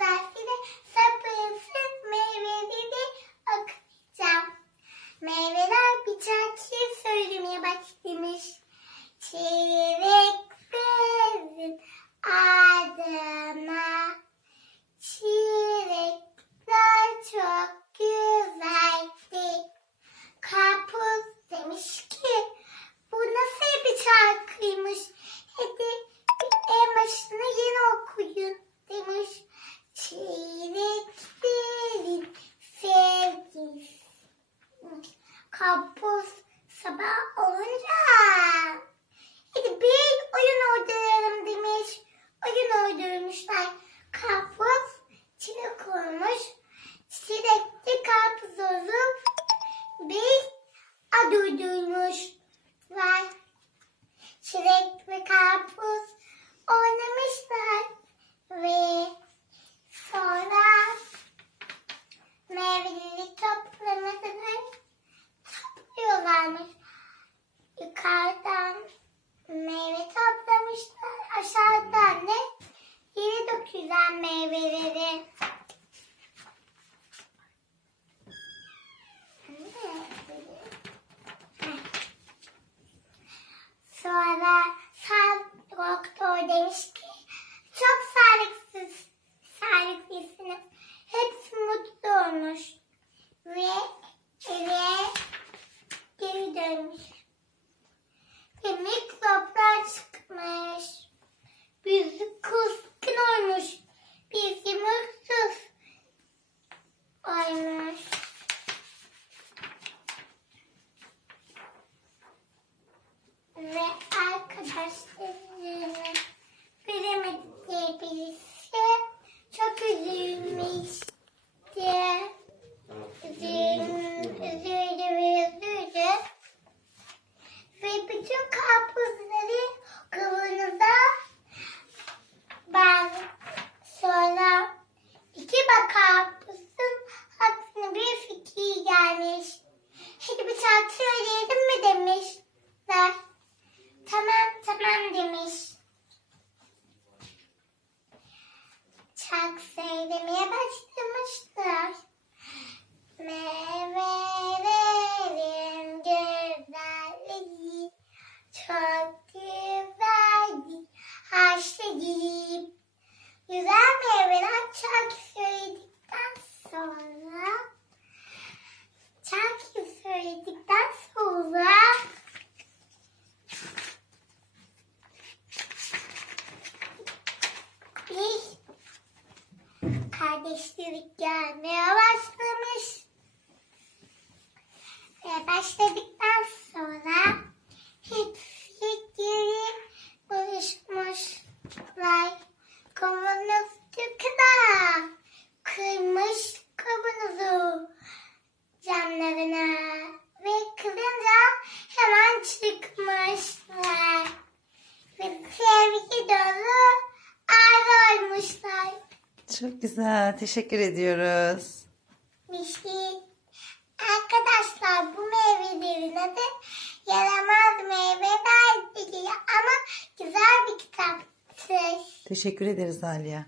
dersleri sapıyasız meyveleri okuyacağım. Meyveler biçer şey ki söylemeye başlayacağım. Kabus sabah olunca. Hadi bir oyun oynayalım demiş. Çok güzeldi haşla şey gelip. Güzel meyveler çok söyledikten sonra çok söyledikten sonra bir kardeşlik gelmeye başlamış. Ve başladıktan sonra Çok güzel. Teşekkür ediyoruz. Mişli. Arkadaşlar bu meyvelerin adı yaramaz meyve belgeleri ama güzel bir kitaptır. Teşekkür ederiz Aliye.